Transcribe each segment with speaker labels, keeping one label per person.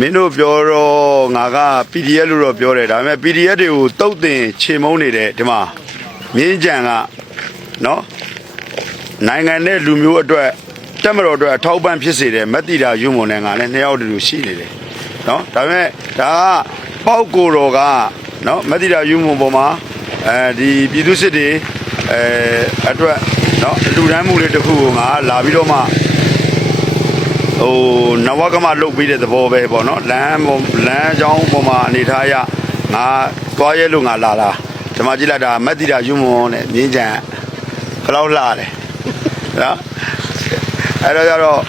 Speaker 1: မင်းတို့ပြောတော့ငါက PDF လို့တော့ပြောတယ်ဒါပေမဲ့ PDF တွေကိုတုတ်တင်ချေမုန်းနေတဲ့ဒီမှာမြင်းကြံကနော်နိုင်ငံနဲ့လူမျိုးအတွက်တက်မတော်အတွက်အထောက်ပံ့ဖြစ်စေတဲ့မက်တီတာယူမုံနဲ့ငါလည်းနှစ်ယောက်တူတူရှိနေတယ်နော်ဒါပေမဲ့ဒါကပေါက်ကိုတော်ကနော်မက်တီတာယူမုံပေါ်မှာအဲဒီပြည်သူစစ်တွေအဲအတွက်နော်အလူတန်းမှုလေးတစ်ခုကိုငါလာပြီးတော့မှ ဟိုနဝကမလုတ်ပြီးတဲ့သဘောပဲပေါ့နော်လမ်းပေါ်လမ်းကြောင်းပေါ်မှာအနေထားရငါသွားရဲလို့ငါလာတာဒီမှာကြည့်လိုက်တာမက်တီတာယူမွန်နဲ့မြင်းကြံဘယ်လောက်လှတယ်နော်အဲ့တော့ကြတော့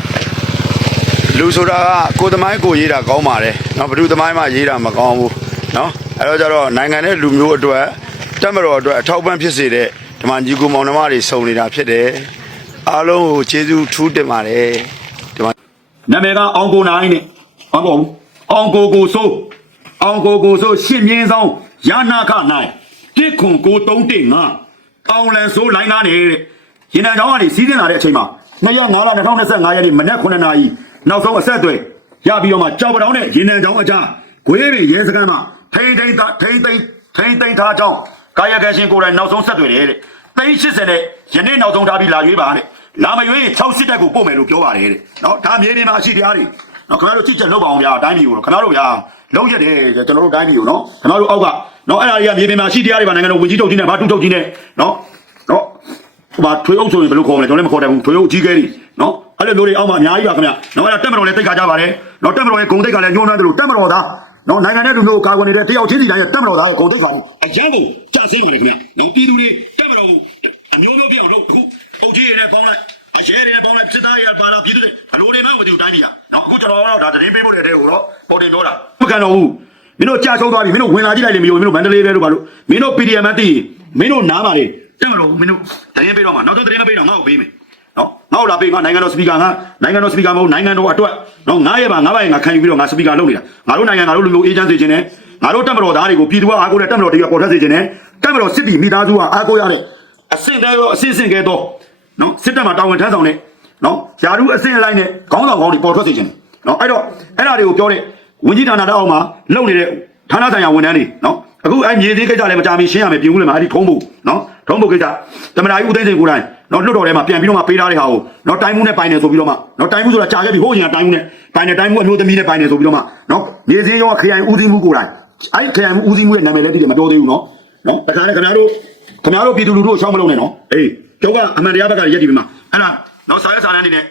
Speaker 1: လူဆိုတာကကိုယ်သမိုင်းကိုရေးတာကောင်းပါတယ်နော်ဘယ်သူသမိုင်းမှရေးတာမကောင်းဘူးနော်အဲ့တော့ကြတော့နိုင်ငံနဲ့လူမျိုးအတွက်တက်မတော်အတွက်အထောက်ပံ့ဖြစ်စေတဲ့ဒီမှာညီကိုမောင်နှမတွေစုံနေတာဖြစ်တယ်အားလုံးကိုကျေးဇူးထူးတင်ပါတယ်ဒီမှာ
Speaker 2: နာမည်ကအောင်ကိုနိုင်နဲ့ဟုတ်ပါဘူးအောင်ကိုကိုဆိုးအောင်ကိုကိုဆိုးရှင်းမြင်းဆောင်ရနာခနိုင်တစ်ခွန်ကို315အောင်လန်ဆိုးလိုင်းကားနေတဲ့ရင်နံချောင်းကနေစီးတင်လာတဲ့အချိန်မှာ2ရက်9လ2025ရက်နေ့မနက်9နာရီနောက်ဆုံးအဆက်အသွယ်ရပြီးတော့မှကြောက်ပတောင်းနဲ့ရင်နံချောင်းအကြားဂွေးတွေရဲစခန်းမှာထိန်ထိန်သားထိန်ထိန်ထိန်ထိန်ထားကြောင်းကာယကံရှင်ကိုယ်တိုင်နောက်ဆုံးဆက်သွယ်တယ်တဲ့သိန်း80နဲ့ယနေ့နောက်ဆုံးထားပြီးလာရွေးပါတဲ့ လာမရွေး6စစ်တက်ကိုပို့မယ်လို့ပြောပါတယ်တဲ့နော်ဒါမြေပြင်မှာအရှိတရားတွေနော်ခင်ဗျားတို့ကြည့်ချက်လုပ်ပါအောင်ဗျာအတိုင်းပြည်ကိုခင်ဗျားတို့ဗျာလုံးရက်တယ်ကျွန်တော်တို့အတိုင်းပြည်ကိုနော်ခင်ဗျားတို့အောက်ကနော်အဲ့ဒါကြီးကမြေပြင်မှာအရှိတရားတွေပါနိုင်ငံတော်ဝင်ကြီးထုတ်ကြီးနဲ့ဘာတူထုတ်ကြီးနဲ့နော်နော်ဟိုမှာထွေးအုပ်ဆိုရင်ဘယ်လိုခေါ်မလဲကျွန်တော်လည်းမခေါ်တတ်ဘူးထွေးအုပ်ကြီးကဲတွေနော်အဲ့လိုမျိုးတွေအောက်မှာအများကြီးပါခင်ဗျာနော်အဲ့ဒါတက်မတော်လည်းတိတ်ခါကြပါတယ်နော်တက်မတော်ရဲ့ဂုံတိတ်ကလည်းညှိုးနှမ်းတယ်လို့တက်မတော်သားနော်နိုင်ငံနဲ့လူမျိုးကိုကာကွယ်နေတဲ့တယောက်ချင်းစီတိုင်းရဲ့တက်မတော်သားရဲ့ဂုံတိတ်ကလည်းအရန်ကိုကြာဆင်းပါတယ်ခင်ဗျာနော်ပြည်သူတွေတက်မတော်ကိုအမျိုးမျိုးပြောင်းလို့ခု အုပ်ကြီးတွေနဲ့ပေါင်းလိုက်အရဲတွေနဲ့ပေါင်းလိုက်စစ်သားတွေပါလာပြည်သူတွေအလိုတွေမှမသိဘူးတိုင်းပြည်ကနော်အခုကျွန်တော်ကတော့ဒါသတင်းပေးဖို့တဲ့တဲ့ကိုတော့ပေါ်တင်ပြောတာမကန်တော့ဘူးမင်းတို့ကြာဆုံးသွားပြီမင်းတို့ဝင်လာကြည့်လိုက်လေမင်းတို့မင်းတို့မန္တလေးတဲတို့ပါလို့မင်းတို့ PDM မသိမင်းတို့နားပါလေတက်မတော်မင်းတို့သတင်းပေးတော့မှာနောက်တော့သတင်းမပေးတော့ငါ့ကိုပေးမယ်နော်ငါ့ကိုလာပေးငါနိုင်ငံတော်စပီကာကနိုင်ငံတော်စပီကာမဟုတ်နိုင်ငံတော်အတွက်နော်ငါရဲ့ပါငါ့ဘာရင်ငါခံယူပြီးတော့ငါစပီကာလုပ်နေတာငါတို့နိုင်ငံငါတို့လူမျိုးအေဂျင့်စီခြင်းနဲ့ငါတို့တက်မတော်သားတွေကိုပြည်သူကအားကိုးတဲ့တက်မတော်တွေကပေါ်ထွက်စေခြင်းနဲ့တက်မတော်စစ်တီမိသားစုကအားကိုးရတဲ့အဆင့်တဲရောအဆင့်ဆင့်ကဲတော့ နော်စစ်တပ်မှာတာဝန်ထမ်းဆောင်တဲ့နော်ယာရုအဆင့်အလိုက်နဲ့ခေါင်းဆောင်ကောင်းတွေပေါ်ထွက်စေခြင်းနော်အဲ့တော့အဲ့ဒါတွေကိုပြောတဲ့ဝင်ကြီးဌာနတောက်မှာလုပ်နေတဲ့ဌာနဆိုင်ရာဝန်ထမ်းတွေနော်အခုအဲ့မြေသေးကိစ္စလည်းမကြမီရှင်းရမယ်ပြင်ဦးလည်းမှာအဲ့ဒီထုံးဖို့နော်ထုံးဖို့ကိစ္စတမနာကြီးဦးသိန်းစိန်ကိုယ်တိုင်နော်လွတ်တော်ထဲမှာပြန်ပြီးတော့မှပေးထားတဲ့ဟာကိုနော်တိုင်းမှုနဲ့ပိုင်နေဆိုပြီးတော့မှနော်တိုင်းမှုဆိုတာကြာခဲ့ပြီဟိုအရင်ကတိုင်းမှုနဲ့ပိုင်နေတိုင်းမှုအမျိုးသမီးနဲ့ပိုင်နေဆိုပြီးတော့မှနော်မြေစင်းရောခရိုင်ဦးစီးမှုကိုယ်တိုင်အဲ့ခရိုင်ဦးစီးမှုရဲ့နာမည်လည်းတည်တယ်မပြောသေးဘူးနော်နော်တခါလေခင်ဗျားတို့ခင်ဗျားတို့ပြည်သူလူထုကိုရှောင်းမလုံးနဲ့နော်အေး ကျောင်းကအမှန်တရားဘက်ကရက်တည်ပြီမှာအဲ့ဒါနော်စာရဲစာတန်းနေနဲ့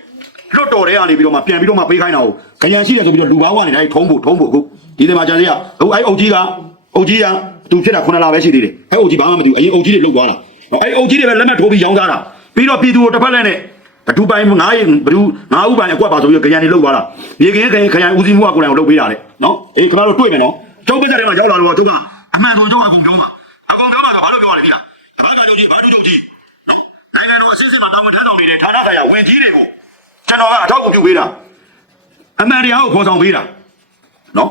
Speaker 2: လွတ်တော်ထဲကနေပြီးတော့မှပြန်ပြီးတော့မှပေးခိုင်းတာကိုခရံရှိတယ်ဆိုပြီးတော့လူကောင်းကနေတိုင်းထုံးဖို့ထုံးဖို့အခုဒီထဲမှာကြံစီကဟိုအဲ့အုတ်ကြီးကအုတ်ကြီးကသူဖြစ်တာ9လပဲရှိသေးတယ်အဲ့အုတ်ကြီးဘာမှမတူအရင်အုတ်ကြီးတွေလုတ်သွားတာနော်အဲ့အုတ်ကြီးတွေပဲလက်နဲ့ထိုးပြီးရောင်းသားတာပြီးတော့ပြည်သူကိုတစ်ဖက်လက်နဲ့ဘဒူပိုင်ငါးရင်ဘဒူငါးဥပိုင်အကွက်ပါဆိုပြီးခရံတွေလုတ်သွားတာမြေကင်းခရံခရံဦးစီးမှုကကိုယ်တိုင်ကိုလုတ်ပေးတာလေနော်အေးခင်ဗျားတို့တွေ့မယ်နော်ကျောင်းပတ်တဲ့ထဲမှာရောက်လာတော့သူကအမှန်တော်ကျောင်းအကုန်ပြောမှာအကုန်ပြောမှာဆိုဘာလို့ပြောရလဲပြီလားဘာသာချုပ်ကြီးဘာတူချုပ်ကြီးနော်နိုင်ငံတော် အစစ်စစ်မှာတာဝန်ထမ်းဆောင်နေတဲ့ဌာနဆိုင်ရာဝန်ကြီးတွေကိုကျွန်တော်ကအထောက်အကူပြုပေးတာအမှန်တရားကိုဖော်ဆောင်ပေးတာနော်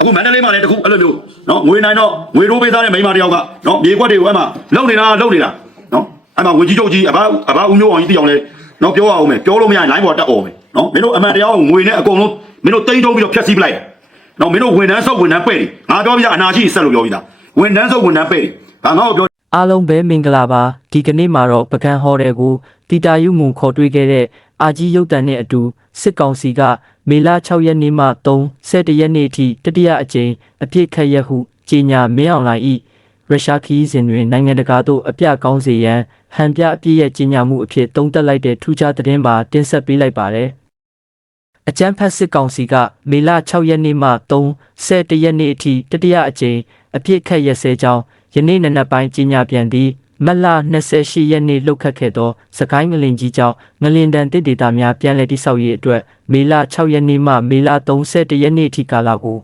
Speaker 2: အခုမန္တလေးမှာလည်းတခုအဲ့လိုမျိုးနော်ငွေနိုင်တော့ငွေရိုးပေးသားတဲ့မိန်းမတစ်ယောက်ကနော်မြေခွက်တွေကိုအဲ့မှာလုံနေတာလုံနေတာနော်အဲ့မှာဝင်ကြီးချုပ်ကြီးအဘအဘဦးမျိုးအောင်ကြီးတည်အောင်လဲနော်ပြောရအောင်မယ်ပြောလို့မရရင် line ပေါ်တက်အောင်မယ်နော်မင်းတို့အမှန်တရားကိုငွေနဲ့အကုန်လုံးမင်းတို့တိမ့်တုံးပြီးတော့ဖျက်ဆီးပလိုက်နော်မင်းတို့ဝန်ထမ်းဆုပ်ဝန်ထမ်းပဲ့တယ်ငါပြောပြအနာရှိဆက်လို့ပြောပြတာဝန်ထမ်းဆုပ်ဝန်ထမ်းပဲ့တယ်ဒါငါ့ကိုပြော
Speaker 3: အားလုံးပဲမင်္ဂလာပါဒီကနေ့မှာတော့ပကံဟော်တယ်ကိုတီတာယုမုံခေါ်တွေ့ခဲ့တဲ့အာကြီးရုပ်တံနဲ့အတူစစ်ကောင်စီကမေလ6ရက်နေ့မှ3 17ရက်နေ့အထိတတိယအကြိမ်အပြစ်ခတ်ရက်ဟုကြေညာမင်းအောင်လှိုင်၏ရုရှားခီးစဉ်တွင်နိုင်ငံတကာသို့အပြကောင်းစေရန်ဟန်ပြအပြည့်ရဲ့ကြေညာမှုအဖြစ်တုံးတက်လိုက်တဲ့ထူးခြားသတင်းပါတင်ဆက်ပေးလိုက်ပါတယ်အကြမ်းဖက်စစ်ကောင်စီကမေလ6ရက်နေ့မှ3 17ရက်နေ့အထိတတိယအကြိမ်အပြစ်ခတ်ရက်စဲကြောင်း ယနေ့နံနက်ပိုင်းကြီးညာပြန်သည့်မတ်လ28ရက်နေ့လှုပ်ခတ်ခဲ့သောစကိုင်းငလင်ကြီးကြောင့်ငလင်တန်တစ်ဒေတာများပြန်လည်တိစောက်ရေးအတွက်မေလ6ရက်နေ့မှမေလ31ရက်နေ့အထိကာလကို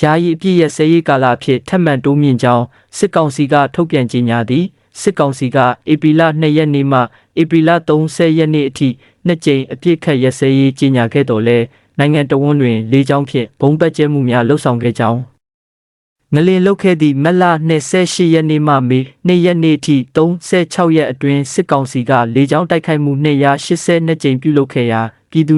Speaker 3: ယာယီအပြည့်ရဲ့စဲရေးကာလအဖြစ်ထပ်မံတိုးမြင့်ကြောင်းစစ်ကောင်စီကထုတ်ပြန်ကြေညာသည်စစ်ကောင်စီကဧပြီလ2ရက်နေ့မှဧပြီလ30ရက်နေ့အထိနှစ်ကြိမ်အပြည့်ခတ်ရက်စဲရေးကြေညာခဲ့တော်လဲနိုင်ငံတော်ဝန်တွင်လေးချောင်းဖြင့်ဘုံပတ်ကျဲမှုများလှုပ်ဆောင်ခဲ့ကြောင်း ငလင်လုတ်ခဲ့သည့်မက်လ28ရက်နေ့မှမေ2ရက်နေ့ထိ36ရက်အတွင်းစစ်ကောင်စီကလေကြောင်းတိုက်ခိုက်မှု282ကြိမ်ပြုလုပ်ခဲ့ရာပြည်သူ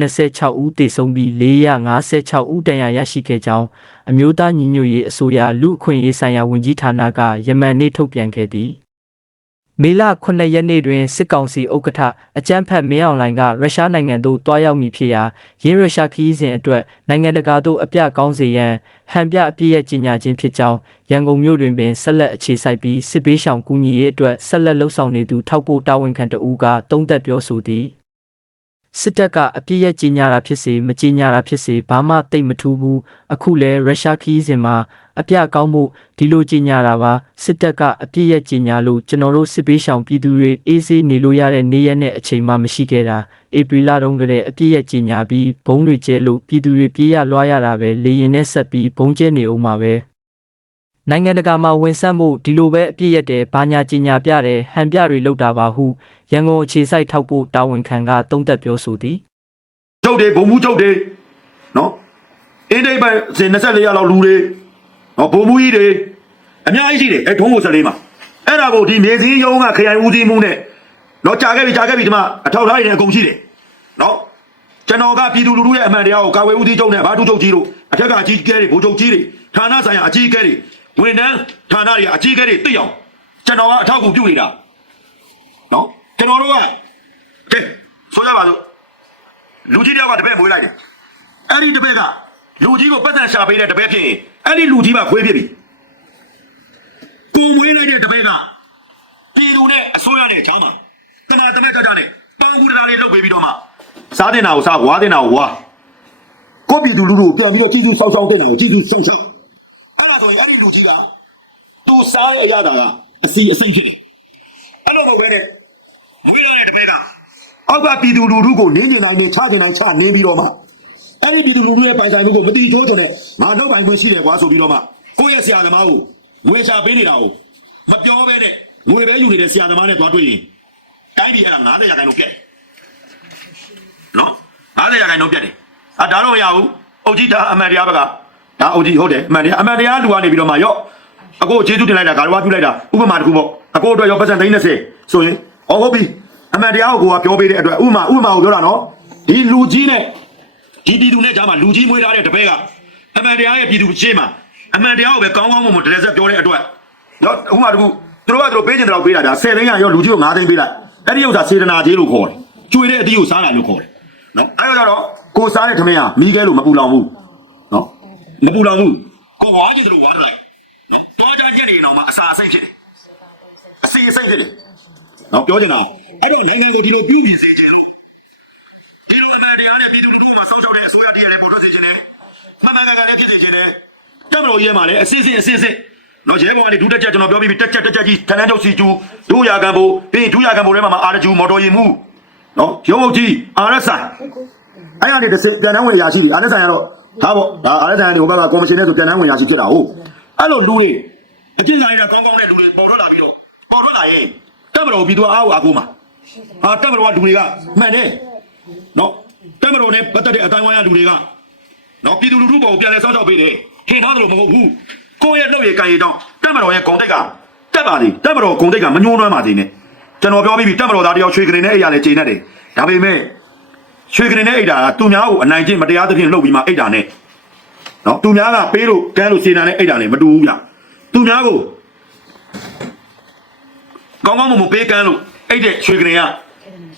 Speaker 3: 286ဦးသေဆုံးပြီး456ဦးဒဏ်ရာရရှိခဲ့ကြောင်းအမျိုးသားညီညွတ်ရေးအစိုးရလူအခွင့်အရေးဆိုင်ရာဝန်ကြီးဌာနကယမန်နေ့ထုတ်ပြန်ခဲ့သည် မေလ9ရက်နေ့တွင်စစ်ကောင်စီဥက္ကဋ္ဌအကြမ်းဖက်မင်းအောင်လှိုင်ကရုရှားနိုင်ငံသို့တွားရောက်မည်ဖြစ်ရာရင်းရုရှားခရီးစဉ်အတွက်နိုင်ငံတကာသို့အပြကောင်းစေရန်ဟန်ပြအပြည့်ရဲ့ကြီးညာခြင်းဖြစ်ကြောင်းရန်ကုန်မြို့တွင်ပင်ဆက်လက်အခြေစိုက်ပြီးစစ်ပေးရှောင်ကူညီရေးအတွက်ဆက်လက်လှုပ်ဆောင်နေသူထောက်ပို့တာဝန်ခံတဦးကတုံးသက်ပြောဆိုသည်စစ်တပ်ကအပြည့်ရဲ့ကြီးညာတာဖြစ်စေမကြီးညာတာဖြစ်စေဘာမှတိတ်မထူးဘူးအခုလဲရုရှားခရီးစဉ်မှာ အပြကောင်းမှုဒီလိုကြီးညာတာပါစစ်တပ်ကအပြည့်ရဲ့ကြီးညာလို့ကျွန်တော်တို့စစ်ပေးရှောင်ပြည်သူတွေအေးဆေးနေလို့ရတဲ့နေရက်နဲ့အချိန်မှမရှိခဲ့တာဧပြီလတုန်းကတည်းအပြည့်ရဲ့ကြီးညာပြီးဘုံတွေကျဲလို့ပြည်သူတွေပြေးရလွှားရတာပဲလေရင်နဲ့ဆက်ပြီးဘုံကျဲနေအောင်ပါပဲနိုင်ငံတကာမှာဝင်ဆက်မှုဒီလိုပဲအပြည့်ရက်တယ်ဘာညာကြီးညာပြတယ်ဟန်ပြတွေလောက်တာပါဟုရန်ကုန်အခြေစိုက်ထောက်ပို့တာဝန်ခံကတုံးသက်ပြောဆိုသည်
Speaker 2: ချုပ်တယ်ဘုံမှုချုပ်တယ်နော်အင်းဒိတ်ပဲစင်24ရက်လောက်လူတွေ နော်ဘုံမှုကြီးတွေအများကြီးရှိတယ်အဲထုံးကို14မှာအဲ့ဒါကိုဒီနေစည်းရုံးကခရိုင်ဦးစီးမှုနဲ့နော်ကြာခဲ့ပြီကြာခဲ့ပြီဒီမှာအထောက်ထားရည်အကုန်ရှိတယ်နော်ကျွန်တော်ကပြည်သူလူထုရဲ့အမှန်တရားကိုကာဝေးဦးစီးချုပ်နဲ့ဘာတူချုပ်ကြီးတို့အထက်ကအကြီးအကဲတွေဗိုလ်ချုပ်ကြီးတွေဌာနဆိုင်ရာအကြီးအကဲတွေဝန်ထမ်းဌာနတွေကအကြီးအကဲတွေသိအောင်ကျွန်တော်ကအထောက်အကူပြုနေတာနော်ကျွန်တော်တို့ကကဲဆိုကြပါစို့လူကြီးတယောက်ကတပည့်မွေးလိုက်တယ်အဲ့ဒီတပည့်ကလူကြီးကိုပတ်သက်ရှာပေးတဲ့တပည့်ဖြစ်ရင် အဲ့ဒီလူကြီးကခွေးဖြစ်ပြီကိုမွေးလိုက်တဲ့တပည့်ကပြည်သူနဲ့အစိုးရနဲ့ချောင်းမှာတမန်တမက်ကြကြနဲ့တန်ကူတရာလေးလုပ်ပေးပြီးတော့မှစားတင်တာကိုစားဝါတင်တာကိုဝါကိုပြည်သူလူထုကိုပြန်ပြီးတော့ကြည်သူဆောက်ရှောက်တင်တာကိုကြည်သူဆောက်ရှောက်အဲ့ဒါဆိုရင်အဲ့ဒီလူကြီးကသူစားရဲ့အရာတာကအစီအစိမ့်ဖြစ်တယ်အဲ့လိုမဟုတ်ဘဲနဲ့မွေးလာတဲ့တပည့်ကအောက်ကပြည်သူလူထုကိုနင်းကျင်တိုင်းနဲ့ချကျင်တိုင်းချနင်းပြီးတော့မှ အဲ့ဒီပြည်သူလူထုရဲ့ပိုင်ဆိုင်မှုကိုမတိကျိုးတဲ့ငါတော့ပိုင်ခွင့်ရှိတယ်ကွာဆိုပြီးတော့မှကိုယ့်ရဲ့ဆရာသမားကိုငွေရှာပေးနေတာကိုမပြောဘဲနဲ့ငွေပဲယူနေတဲ့ဆရာသမားနဲ့တွားတွေ့ရင်တိုင်းပြည်အဲ့ဒါ90ရာခိုင်နှုန်းပြတ်တယ်နော်90ရာခိုင်နှုန်းပြတ်တယ်အာဒါတော့မရဘူးအုတ်ကြီးဒါအမှန်တရားဘက်ကဒါအုတ်ကြီးဟုတ်တယ်အမှန်တရားအမှန်တရားလူကနေပြီးတော့မှရော့အကိုကျေးဇူးတင်လိုက်တာဂါရဝပြုလိုက်တာဥပမာတစ်ခုပေါ့အကိုအတွက်ရောပတ်စံ30ဆိုရင်အော်ဟုတ်ပြီအမှန်တရားကိုကိုကပြောပေးတဲ့အတွက်ဥပမာဥပမာကိုပြောတာနော်ဒီလူကြီးနဲ့ ဒီပြည်သူနဲ့ကြားမှာလူကြီးမွေးထားတဲ့တပည့်ကအမှန်တရားရဲ့ပြည်သူရှေ့မှာအမှန်တရားကိုပဲကောင်းကောင်းမွန်မွန်တရဆက်ပြောတဲ့အတွက်နော်ဥပမာတစ်ခုသူတို့ကသူတို့ပေးချင်တယ်လို့ပေးတာဒါ10သိန်းကရောလူကြီးကို9သိန်းပေးလိုက်အဲ့ဒီဥစ္စာစေတနာကြီးလို့ခေါ်တယ်ကျွေတဲ့အတီးကိုစားတာလို့ခေါ်တယ်နော်အဲ့ဒါကြတော့ကိုစားတဲ့ထမင်းဟာမိခဲလို့မပူလောင်ဘူးနော်မပူလောင်ဘူးကိုဝါကြည့်တယ်လို့ဝါတယ်လိုက်နော်တွားကြညက်နေရင်တော့မှအစာအစိမ့်ဖြစ်တယ်အစီအစိမ့်ဖြစ်တယ်နော်ပြောချင်တာအဲ့တော့နိုင်ငံကိုဒီလိုပြုပြင်စေချင်လို့ဒီလိုအမှန်တရားနဲ့ပြည်သူလူထုမှာဆောက်ရှောက်တဲ့အ စိုးရတည်းလည်းပေါ်ထွက်စေချင်တယ်မှန်မှန်ကန်ကန်လည်းဖြစ်စေချင်တယ်တက်မလို့ရဲမှာလည်းအစစ်စစ်အစစ်စစ်နော်ရဲဘော်ကနေဒုတက်ချက်ကျွန်တော်ပြောပြီးပြီတက်ချက်တက်ချက်ကြီးခဏန်းချုပ်စီကျူဒုရကန်ဖို့ပြီးရင်ဒုရကန်ဖို့ထဲမှာအာရကျူမော်တော်ယာဉ်မှုနော်ရုံးဟုတ်ကြီးအာရဆန်အဲ့ရတဲ့တစ်စပြန်တန်းဝင်ရရှိပြီအာရဆန်ကတော့ဟာပေါ့ဒါအာရဆန်ကနေဟိုဘက်ကကော်မရှင်နဲ့ဆိုပြန်တန်းဝင်ရရှိဖြစ်တာဟုတ်အဲ့လိုလူတွေအကျဉ်းဆိုင်ရတောင်းကောင်းတဲ့လူတွေပေါ်ထွက်လာပြီးတော့ပေါ်ထွက်လာရင်တက်မတော်ပြည်သူအားကိုအားကိုးမှာဟာတက်မတော်ကလူတွေကမှန်တယ်နော် တက်မတော်နဲ့ပတ်သက်တဲ့အတိုင်းဝိုင်းရလူတွေကနော်ပြည်သူလူထုပေါ်ကိုပြန်လဲစောင့်ရှောက်ပေးတယ်ထင်ထားတယ်လို့မဟုတ်ဘူးကိုယ့်ရဲ့နှုတ်ရည်ကံရည်တောင်းတက်မတော်ရဲ့ဂုံတိတ်ကတက်ပါလေတက်မတော်ဂုံတိတ်ကမညှိုးနှွမ်းပါသေးနဲ့ကျွန်တော်ပြောပြီးပြီတက်မတော်သားတယောက်ရွှေကရင်နဲ့အိတ်ရလဲချိန်နေတယ်ဒါပေမဲ့ရွှေကရင်နဲ့အိတ်တာကသူများကိုအနိုင်ကျင့်မတရားသဖြင့်လှုပ်ပြီးမှအိတ်တာနဲ့နော်သူများကပေးလို့ကန်းလို့စေနာနဲ့အိတ်တာနဲ့မတူဘူးဗျသူများကိုကောင်းကောင်းမွန်မွန်ပေးကန်းလို့အိတ်တဲ့ရွှေကရင်က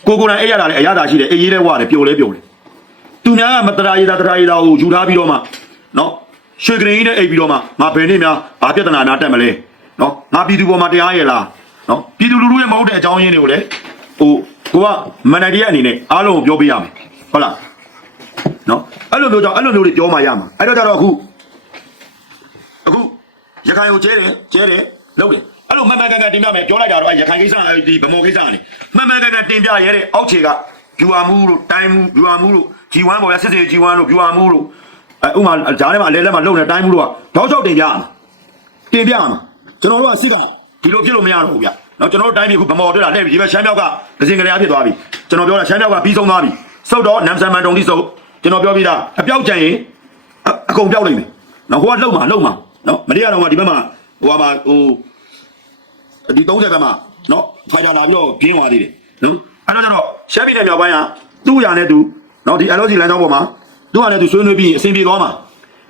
Speaker 2: ကိုကိုယ်တိုင်အိတ်ရတာလည်းအရသာရှိတယ်အေးရေးတဲ့ဝရတယ်ပျော်လဲပျော်တယ် သူများကမတရာရည်တာတရာရည်တာကိုယူထားပြီးတော့မှနော်ရွှေကရင်ကြီးနဲ့အိပ်ပြီးတော့မှငါဘယ်နေ့များဘာပြဿနာနာတက်မလဲနော်ငါပြည်သူပေါ်မှာတရားရည်လားနော်ပြည်သူလူထုရဲ့မဟုတ်တဲ့အကြောင်းရင်းတွေကိုလည်းဟိုကိုကမန်နိုင်တရားအနေနဲ့အားလုံးကိုပြောပေးရမယ်ဟုတ်လားနော်အဲ့လိုမျိုးကြောင့်အဲ့လိုမျိုးတွေပြောမှရမှာအဲ့တော့ကြတော့အခုအခုရခိုင်ကိုကျဲတယ်ကျဲတယ်လုပ်တယ်အဲ့လိုမှန်မှန်ကန်ကန်တင်ပြမယ်ပြောလိုက်တာတော့အဲ့ရခိုင်ကိစ္စအဲ့ဒီဗမော်ကိစ္စကနေမှန်မှန်ကန်ကန်တင်ပြရဲတဲ့အောက်ခြေကဗျူဟာမှုတို့တိုင်းမှုဗျူဟာမှုတို့ G1 ပေါ်ရစစ်စစ် G1 တို့ဗျူဟာမှုတို့အဲဥမာဂျားထဲမှာအလဲလဲမှာလုံနေတိုင်းမှုတို့ကတောက်ချောက်တင်ပြရမှာတင်ပြရမှာကျွန်တော်တို့ကစစ်ကဒီလိုဖြစ်လို့မရတော့ဘူးဗျနော်ကျွန်တော်တို့တိုင်းပြည်ခုဗမော်တွေ့တာနဲ့ဒီဘက်ရှမ်းမြောက်ကဒဇင်ကလေးအဖြစ်သွားပြီကျွန်တော်ပြောတာရှမ်းမြောက်ကပြီးဆုံးသွားပြီစုတ်တော့နမ်ဆန်မန်တုံတိစုတ်ကျွန်တော်ပြောပြီးသားအပြောက်ကြံရင်အအကုန်ပြောက်လိမ့်မယ်နော်ဟိုကလှုပ်မှာလှုပ်မှာနော်မနေ့ကတော့မှဒီဘက်မှာဟိုမှာဟိုဒီ30ဘက်မှာနော်ဖိုင်တာလာပြီးတော့ပြင်းသွားသေးတယ်နော်အဲ့တော့ကျတော့ရှမ်းပြည်နယ်မြောက်ပိုင်းကသူ့ရနဲ့သူ နော်ဒီ LOC လမ်းကြောင်းပေါ်မှာသူ့ရနဲ့သူဆွေးနွေးပြီးအဆင်ပြေသွားမှာ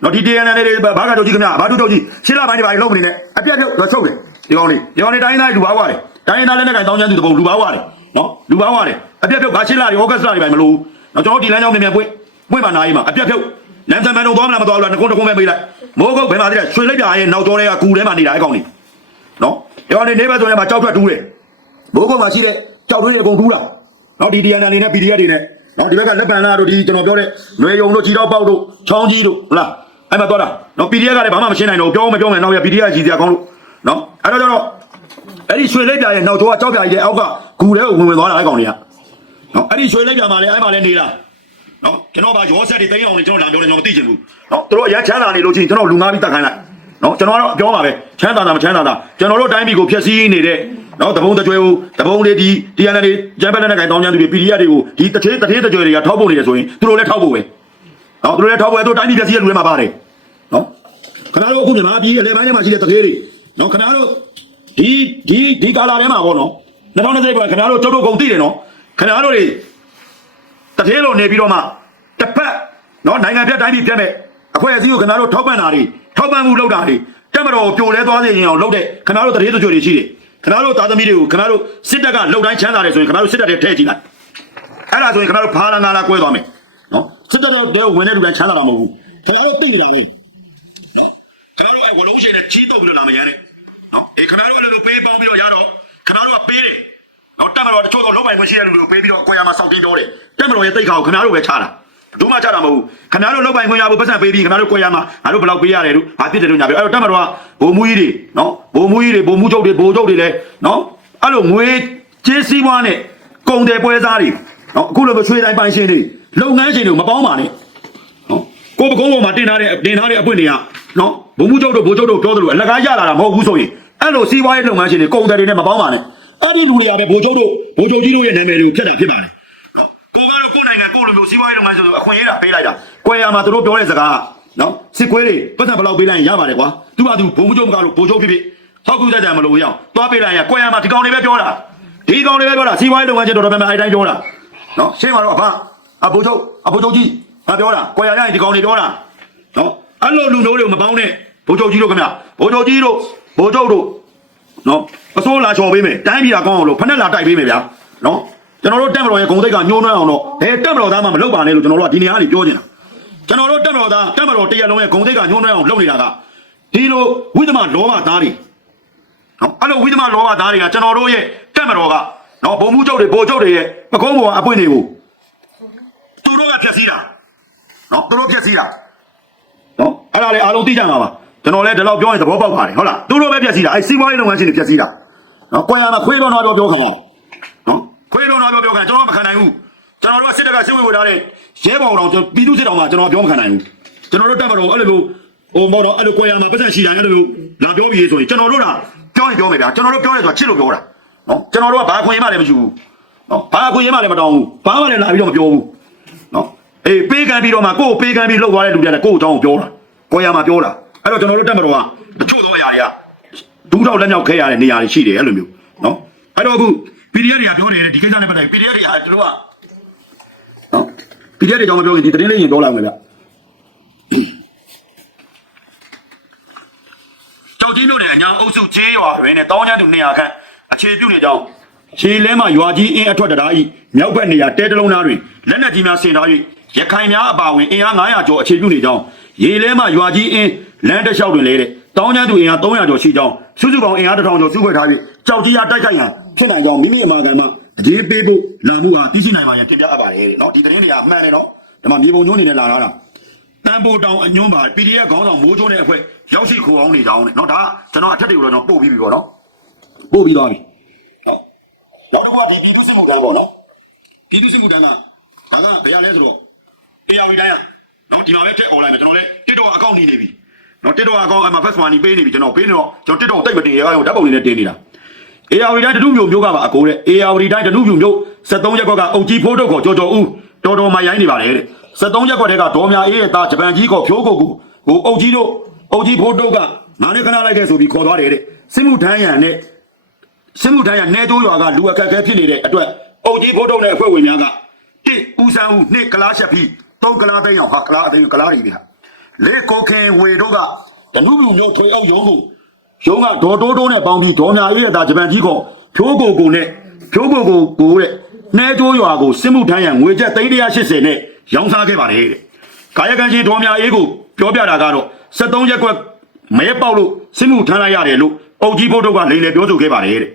Speaker 2: နော်ဒီ TNN တွေဘာကတော့ကြီးခင်ဗျာဘာတို့တို့ကြီးရှင်းလာပိုင်းတွေဘာတွေလုပ်နေလဲအပြတ်ပြုတ်တော့ချုပ်တယ်ဒီကောင်လေးဒီကောင်လေးတိုင်းတိုင်းလူပါွားတယ်တိုင်းတိုင်းလည်းနဲ့တောင်းချမ်းသူတပုံလူပါွားတယ်နော်လူပါွားတယ်အပြတ်ပြုတ်ဘာရှင်းလာတွေဩဂတ်စ်လာတွေဘာမလို့နော်ကျွန်တော်ဒီလမ်းကြောင်းမြန်မြန်ပွင့်ပွင့်ပါနာရေးမှာအပြတ်ပြုတ်လမ်းစံမန်တော့သွားမလားမသွားဘူးလားငကုန်းတကုန်းပဲပေးလိုက်မိုးကုတ်ဘယ်မှာတည်းရွှေလိုက်ပြရဲ့နောက်ကျောတွေကကူထဲမှာနေတာအဲ့ကောင်လေးနော်ဒီကောင်လေးနေဘက်ဆိုရင်မှာကြောက်ထွက်တူးတယ်မိုးကုတ်မှာရှိတဲ့ကြောက်တွေးတွေအကုန်တူးတာနော်ဒီ TNN တွေနဲ့ PDF တွေနဲ့ နော်ဒီဘက်ကလက်ပံလာတို့ဒီကျွန်တော်ပြောတဲ့လွယ်ယုံတို့ကြီးတော့ပေါက်တို့ချောင်းကြီးတို့ဟုတ်လားအဲ့မှာသွားတာနော် PDF ကလည်းဘာမှမရှင်းနိုင်တော့ပြောမပြောမယ်နောက်ရ PDF ကြီးစရာကောင်းလို့နော်အဲ့တော့ကျတော့အဲ့ဒီရွှေလိုက်ပြရဲ့နောက်ကျောကကြောက်ပြကြီးတဲ့အောက်ကဂူထဲကိုဝင်ဝင်သွားတာအဲ့ကောင်တွေကနော်အဲ့ဒီရွှေလိုက်ပြမှာလည်းအဲ့မှာလည်းနေတာနော်ကျွန်တော်ဗာရောဆက်တွေတင်းအောင်နေကျွန်တော်လာပြောတယ်ကျွန်တော်မသိချင်ဘူးနော်သူတို့အရချမ်းသာနေလို့ချင်းကျွန်တော်လူငါပြီးတတ်ခိုင်းလိုက်နော်ကျွန်တော်ကတော့ပြောပါပဲချမ်းသာတာမချမ်းသာတာကျွန်တော်တို့တိုင်းပြည်ကိုဖျက်ဆီးနေတဲ့ နော်တပုံတကြွယ်ကိုတပုံတွေဒီဒီအန်တွေဂျမ်ဘက်လက်နဲ့ကင်တောင်းချမ်းသူတွေ PDF တွေကိုဒီတထေးတထေးတကြွယ်တွေကထောက်ဖို့နေတယ်ဆိုရင်သူတို့လည်းထောက်ဖို့ပဲနော်သူတို့လည်းထောက်ဖို့ပဲသူတို့တိုင်းပြည်ဖျက်ဆီးတဲ့လူတွေမှာပါတယ်နော်ခင်ဗျားတို့အခုမြန်မာပြည်အလဲပိုင်းထဲမှာရှိတဲ့တထေးတွေနော်ခင်ဗျားတို့ဒီဒီဒီကာလာထဲမှာပေါ့နော်2020ကခင်ဗျားတို့ကျုပ်တို့ကုန်သိတယ်နော်ခင်ဗျားတို့တွေတထဲလို့နေပြီးတော့မှတစ်ဖက်နော်နိုင်ငံပြတ်တိုင်းပြည်ပြတ်မဲ့အဖွဲ့အစည်းကိုခင်ဗျားတို့ထောက်ပံ့တာတွေထောက်ပံ့မှုလုပ်တာတွေတက်မတော်ပြိုလဲသွားစေရင်အောင်လုပ်တဲ့ခင်ဗျားတို့တထဲတို့ကြွတွေရှိတယ် ခင်ဗျားတို့သားသမီးတွေကိုခင်ဗျားတို့စစ်တပ်ကလှုပ်တိုင်းချမ်းသာတယ်ဆိုရင်ခင်ဗျားတို့စစ်တပ်တွေထည့်ကြည့်လိုက်အဲ့ဒါဆိုရင်ခင်ဗျားတို့ဖားလာငါလာကွဲသွားမယ်နော်စစ်တပ်တွေဝင်တဲ့လူတိုင်းချမ်းသာတာမဟုတ်ဘူးခင်ဗျားတို့သိနေတာပဲနော်ခင်ဗျားတို့အဲ့ဝလုံးရှင်နဲ့ကြီးတော့ပြီးတော့လာမရမ်းနဲ့နော်အေးခင်ဗျားတို့အဲ့လိုလိုပေးပေါင်းပြီးတော့ရတော့ခင်ဗျားတို့ကပေးတယ်တော့တက်မတော်တချို့တော့လုံးပိုင်မရှိတဲ့လူတွေကိုပေးပြီးတော့ကိုရမှာစောင့်တင်းတော့တယ်တက်မတော်ရဲ့တိတ်ခါကိုခင်ဗျားတို့ပဲချတာတို့မှချတာမဟုတ်ဘူးခင်ဗျားတို့လုံးပိုင်ခွင့်ရဖို့ပတ်စံပေးပြီးခင်ဗျားတို့ကိုရမှာငါတို့ဘယ်လောက်ပေးရတယ်တို့ဘာဖြစ်တယ်တို့ညာပြောအဲ့တော့တက်မတော်ကဘိုလ်မူကြီးတွေနော် ဘိုလ်မူကြီးတွေဘိုလ်မူချုပ်တွေဘိုလ်ချုပ်တွေလည်းနော်အဲ့လိုငွေကြေးစည်းဝါးနဲ့ကုန်တယ်ပွဲစားတွေနော်အခုလိုပဲချွေတိုင်းပိုင်ရှင်တွေလုပ်ငန်းရှင်တွေမပေါင်းပါနဲ့နော်ကိုယ်ပကုံးပေါ်မှာတင်ထားတဲ့တင်ထားတဲ့အပွင့်တွေကနော်ဘုံမှုချုပ်တို့ဘိုလ်ချုပ်တို့ပြောသလိုအလကားရလာတာမဟုတ်ဘူးဆိုရင်အဲ့လိုစီးပွားရေးလုပ်ငန်းရှင်တွေကုန်တယ်တွေနဲ့မပေါင်းပါနဲ့အဲ့ဒီလူတွေကပဲဘိုလ်ချုပ်တို့ဘိုလ်ချုပ်ကြီးတို့ရဲ့နာမည်တွေကိုဖျက်တာဖြစ်ပါတယ်နော်ကိုကတော့ကိုယ်နိုင်ငံကိုယ်လူမျိုးစီးပွားရေးလုပ်ငန်းရှင်တို့အခွင့်အရေးတာပေးလိုက်တာကွယ်ရမှာသူတို့ပြောတဲ့စကားနော်စစ်ခွေးတွေပတ်သက်ဘယ်လောက်ပေးလိုက်ရင်ရပါတယ်ကွာသူကသူဘုံမှုချုပ်မကလို့ဘိုလ်ချုပ်ဖြစ်ဖြစ် ဟောက်ကူတက်တယ်မလို့ရအောင်သွားပေးလိုက်ရင်ကွယ်ရမှာဒီကောင်တွေပဲပြောတာဒီကောင်တွေပဲပြောတာစီးပွားရေးလုပ်ငန်းရှင်တော်တော်များများအဲ့တိုင်းပြောတာနော်ရှင်းပါတော့အဖအဘိုလ်ချုပ်အဘိုလ်ချုပ်ကြီးငါပြောတာကွယ်ရရရင်ဒီကောင်တွေပြောတာနော်အဲ့လိုလူမျိုးတွေကိုမပေါင်းနဲ့ဘိုးချုပ်ကြီးတို့ခင်ဗျဘိုးချုပ်ကြီးတို့ဘိုးချုပ်တို့နော်အစိုးလာချော်ပေးမယ်တိုင်းပြည်ကကောင်းအောင်လို့ဖက်နဲ့လာတိုက်ပေးမယ်ဗျာနော်ကျွန်တော်တို့တက်မတော်ရဲ့ဂုံတိတ်ကညှိုးနှွမ်းအောင်တော့ဘယ်တက်မတော်သားမှမလုပ်ပါနဲ့လို့ကျွန်တော်တို့ကဒီနေရာကနေပြောနေတာကျွန်တော်တို့တက်မတော်သားတက်မတော်တရက်လုံးရဲ့ဂုံတိတ်ကညှိုးနှွမ်းအောင်လုပ်နေတာကဒီလိုဝိသမလောဘသားတွေ နော်အဲ့လိုဝိသမလောဘသားတွေကကျွန်တော်တို့ရဲ့တက်မတော်ကနော်ဘုံမှုချုပ်တွေဘိုလ်ချုပ်တွေရဲ့ပကုံးပေါ်အပွင့်တွေကိုသူတို့ကဖျက်ဆီးတာနော်သူတို့ဖျက်ဆီးတာနော်အဲ့ဒါလေအားလုံးသိကြမှာပါကျွန်တော်လည်းဒီလောက်ပြောရင်သဘောပေါက်ပါတယ်ဟုတ်လားသူတို့ပဲပြက်စီးတာအဲ့စီးပွားရေးလုပ်ငန်းရှင်တွေပြက်စီးတာနော်ကိုယ်ရမှာခွေးတော့တော့ပြောပြောခံရနော်ခွေးတော့တော့ပြောပြောခံကျွန်တော်မခံနိုင်ဘူးကျွန်တော်တို့ကစစ်တပ်ကစစ်ဝေဝထားတဲ့ရဲဘောင်တော်ကျွန်တော်ပြည်သူစစ်တော်မှာကျွန်တော်ပြောမခံနိုင်ဘူးကျွန်တော်တို့တက်မတော်အဲ့လိုမျိုးဟိုမော်တော့အဲ့လိုကိုယ်ရမှာပတ်သက်ရှိတာအဲ့လိုမျိုးလာပြောပြီးဆိုရင်ကျွန်တော်တို့က ပြောရင်ပြောမယ်ဗျာကျွန်တော်တို့ပြောတယ်ဆိုတာချစ်လို့ပြောတာနော်ကျွန်တော်တို့ကဘာခွင့်ရမှလည်းမရှိဘူးနော်ဘာခွင့်ရမှလည်းမတောင်းဘူးဘာမှလည်းလာပြီးတော့မပြောဘူးနော်အေးပေးကမ်းပြီးတော့မှကိုယ်ပေးကမ်းပြီးလှုပ်သွားတဲ့လူတွေကလည်းကိုယ့်အကြောင်းကိုပြောတာကိုယ်ရမှာပြောတာအဲ့တော့ကျွန်တော်တို့တက်မတော်ကတချို့သောအရာတွေကဒူးတော့လက်မြောက်ခဲရတဲ့နေရာတွေရှိတယ်အဲ့လိုမျိုးနော်အဲ့တော့အခု PDF တွေကပြောနေတယ်ဒီကိစ္စနဲ့ပတ်သက်ပြီး PDF တွေကတို့ကနော် PDF တွေကြောင့်မပြောရင်ဒီသတင်းလေးရင်ပြောလိုက်မယ်ဗျ ကြောက်ကြီးမြို့နယ်အညာအုပ်စုကျေးရွာတွင်နဲ့တောင်းချမ်းသူ200ခန့်အခြေပြုနေကြောင်းခြေလဲမှရွာကြီးအင်းအထွက်တရားဤမြောက်ဘက်နေရာတဲတလုံးသားတွင်လက်နက်ကြီးများဆင်ထား၍ရခိုင်များအပါအဝင်အင်အား900ကျော်အခြေပြုနေကြောင်းရေလဲမှရွာကြီးအင်းလမ်းတစ်လျှောက်တွင်လေတဲ့တောင်းချမ်းသူအင်အား300ကျော်ရှိကြောင်းစုစုပေါင်းအင်အား1000ကျော်စုဖွဲ့ထားပြီးကြောက်ကြီးရတိုက်ခိုက်ရန်ဖြစ်နိုင်ကြောင်းမိမိအမာခံမှအရေးပေးဖို့လာမှုဟာသိရှိနိုင်ပါရန်တင်ပြအပ်ပါတယ်တဲ့နော်ဒီသတင်းတွေကမှန်တယ်နော်ဒီမှာမြေပုံညွှန်းနေနဲ့လာထားတာတန်ဖိုးတောင်အညွန့်ပါ PDF ခေါင်းဆောင်မိုးချိုးတဲ့အဖွဲ့ ရောက်ရှိခိုအောင်နေကြအောင်နဲ့เนาะဒါကကျွန်တော်အထက်တွေကိုတော့ကျွန်တော်ပို့ပြီးပြီပေါ့နော်ပို့ပြီးသွားပြီဟုတ်နောက်တစ်ခုကဒီပြည်သူစစ်မှုထမ်းပေါ့နော်ပြည်သူစစ်မှုထမ်းကဘာကဘယ်ရလဲဆိုတော့တရားဝီတိုင်းကနော်ဒီမှာပဲထည့် online မှာကျွန်တော်လည်း TikTok အကောင့်နေနေပြီနော် TikTok အကောင့်အမှ first money ပေးနေပြီကျွန်တော်ပေးနေတော့ကျွန်တော် TikTok တိတ်မတင်ရအောင်ဓာတ်ပုံလေးနဲ့တင်နေတာ AR တိုင်းတနုမျိုးမျိုးကပါအကိုတဲ့ AR တိုင်းတနုမျိုးမျိုး73ရက်ကွက်ကအုတ်ကြီးဖိုးတော့ခေါ်ကြော်ကြော်ဦးတော်တော်မှရိုင်းနေပါလေတဲ့73ရက်ကွက်တဲကဒေါ်မြအေးရဲ့သားဂျပန်ကြီးခေါ်ဖြိုးကိုကူဟိုအုတ်ကြီးတို့ အုတ်ကြီးဖိုးတော့ကငါနဲ့ခဏလိုက်ခဲ့ဆိုပြီးခေါ်သွားတယ်တဲ့စစ်မှုထမ်းရန်နဲ့စစ်မှုထမ်းရန်နေကျိုးရွာကလူအခက်အခဲဖြစ်နေတဲ့အတွက်အုပ်ကြီးဖိုးတုံးတဲ့အဖွဲ့ဝင်များကတစ်ဦးဆန်းဦးနှစ်ကလားရှက်ပြီးသုံးကလားသိန်းအောင်ဟာကလားအသိန်းကလားတွေဗျာလေကိုခင်ဝေတို့ကတနုပြူမျိုးထွေအောင်ရုံးကိုရုံးကဒေါ်တိုးတိုးနဲ့ပေါင်းပြီးဒေါ်မြအေးရတာဂျပန်ကြီးခေါ်ဖြိုးကိုကိုနဲ့ဖြိုးကိုကိုကိုတဲ့နှဲကျိုးရွာကိုစစ်မှုထမ်းရန်ငွေကျပ်380နဲ့ရောင်းစားခဲ့ပါတယ်တဲ့ကာယကံရှင်ဒေါ်မြအေးကိုပြောပြတာကတော့ 73ရက်ကွက်မဲပေါက်လို့စစ်မှုထမ်းလိုက်ရတယ်လို့အုပ်ကြီးဖို့တို့ကလိန်လေပြောဆိုခဲ့ပါတယ်တဲ့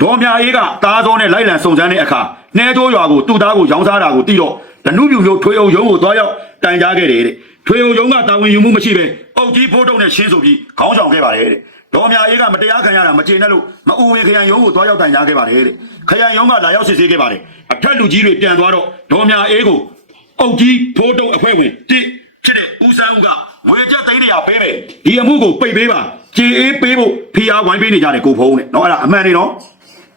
Speaker 2: ဒေါ်မြအေးကတားစောနဲ့လိုက်လံစုံစမ်းတဲ့အခါနှဲတိုးရွာကိုသူ့သားကိုရောင်းစားတာကိုသိတော့ဒနုပြူမျိုးထွေအုပ်ရုံးကိုတွားရောက်တိုင်ကြားခဲ့တယ်တဲ့ထွေအုပ်ရုံးကတာဝန်ယူမှုမရှိပဲအုပ်ကြီးဖို့တို့နဲ့ရှင်းဆိုပြီးခေါင်းဆောင်ခဲ့ပါတယ်တဲ့ဒေါ်မြအေးကမတရားခံရတာမကျေနပ်လို့မအူဝေခရိုင်ရုံးကိုတွားရောက်တိုင်ကြားခဲ့ပါတယ်တဲ့ခရိုင်ရုံးကလာရောက်စစ်ဆေးခဲ့ပါတယ်အထက်လူကြီးတွေပြန်သွားတော့ဒေါ်မြအေးကိုအုတ်ကြီးဖိုးတုံအဖွဲ့ဝင်တိ ဖြစ်တဲ့ဦးစန်းဦးကငွေကျပ်သိန်းတရာပေးမယ်ဒီအမှုကိုပိတ်ပေးပါကြေအေးပေးဖို့ဖီအားဝိုင်းပေးနေကြတယ်ကိုဖုံးနဲ့နော်အဲ့ဒါအမှန်နေနော်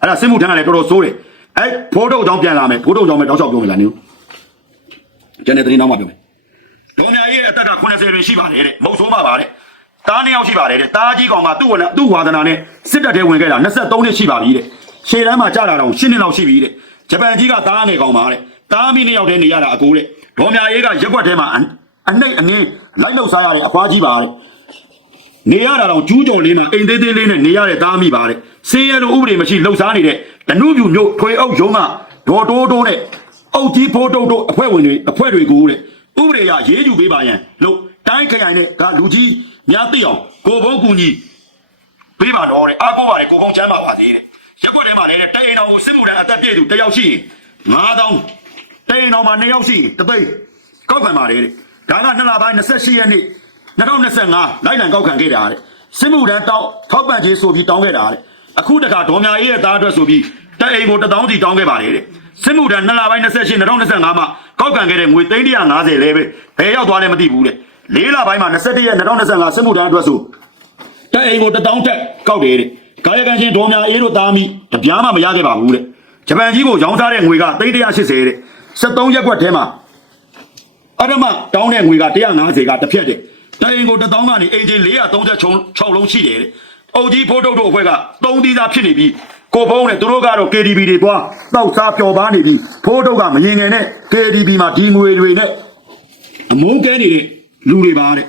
Speaker 2: အဲ့ဒါစစ်မှုထမ်းကလည်းတော်တော်ဆိုးတယ်အဲ့ဖိုးတုံကြောင့်ပြန်လာမယ်ဖိုးတုံကြောင့်ပဲတောက်ချောက်ပြောမယ်လားနေဦးကျန်တဲ့တင်းနောက်မှပြောမယ်ဒေါ်မြရဲ့အသက်က80တွင်ရှိပါတယ်တဲ့မဟုတ်ဆိုးမှာပါတဲ့တားနှစ်ယောက်ရှိပါတယ်တဲ့တားကြီးကောင်ကသူ့ဝနာသူ့ဝါဒနာနဲ့စစ်တပ်ထဲဝင်ခဲ့တာ23နှစ်ရှိပါပြီတဲ့ရှေ့တန်းမှာကြာလာတော့10နှစ်လောက်ရှိပြီတဲ့ဂျပန်ကြီးကတားငယ်ကောင်ပါတဲ့တားမိနှစ်ယောက်တည်းနေရတာအကိုတဲ့ဒေါ်မြရေးကရက်ွက်ထဲမှာ အအနှိမ့်အနည်းလိုက်လောက်စားရတဲ့အဖွားကြီးပါတဲ့နေရတာတော့ကျူးကျော်လေးနဲ့အိမ်သေးသေးလေးနဲ့နေရတဲ့သားမိပါတဲ့စင်းရဲလိုဥပဒေမရှိလှုပ်ရှားနေတဲ့တနုပြူမျိုးထွေအုပ်ရုံးကဒေါ်တိုးတိုးနဲ့အုတ်ကြီးဖိုးတုံတို့အဖွဲ့ဝင်တွေအဖွဲ့တွေကိုတဲ့ဥပဒေရရေးယူပေးပါရန်လို့တိုင်းခရိုင်နဲ့ကလူကြီးများသိအောင်ကိုဘုံကူညီပေးပါတော့တဲ့အားကိုးပါလေကိုဘုံချမ်းပါပါသေးတဲ့ရက်ွက်ထဲမှာလည်းတိုင်အိမ်တော်ကိုစစ်မှုထမ်းအသက်ပြည့်သူတယောက်ရှိရင်9000တိုင်အိမ်တော်မှာ2ယောက်ရှိရင်တသိန်းကောက်ခံပါတယ်တဲ့ ဒါကနှစ်လပိုင်း28ရက်နေ့2025လိုက်လံကောက်ခံခဲ့တာတဲ့စစ်မှုထမ်းတောင်းထောက်ပံ့ခြင်းဆိုပြီးတောင်းခဲ့တာတဲ့အခုတခါဒေါ်မြအေးရဲ့သားအတွက်ဆိုပြီးတက်အိမ်ကို1000စီတောင်းခဲ့ပါတယ်တဲ့စစ်မှုထမ်း2လပိုင်း28 2025မှာကောက်ခံခဲ့တဲ့ငွေ350လဲပဲဘယ်ရောက်သွားလဲမသိဘူးတဲ့၄လပိုင်းမှာ21ရက်2025စစ်မှုထမ်းအတွက်ဆိုတက်အိမ်ကို1000တက်ကောက်တယ်တဲ့ကာယကံရှင်ဒေါ်မြအေးတို့သားမိတပြားမှမရခဲ့ပါဘူးတဲ့ဂျပန်ကြီးကိုရောင်းစားတဲ့ငွေက380တဲ့73ရက်ကွက်ထဲမှာ အဲ့ဒါမှတောင်းတဲ့ငွေက150ကတစ်ဖြက်တဲ့တိုင်ကိုတစ်တောင်းကနေအင်ဂျင်436လုံးရှိတယ်တဲ့အုတ်ကြီးဖိုးတုတ်တို့အဖွဲ့ကသုံးသီးသားဖြစ်နေပြီးကိုဖုံးနဲ့သူတို့ကတော့ KDB တွေသွားတောက်စားပျော်ပါနေပြီးဖိုးတုတ်ကမရင်ငယ်နဲ့ KDB မှာဒီငွေတွေနဲ့အမုန်းကဲနေတဲ့လူတွေပါတဲ့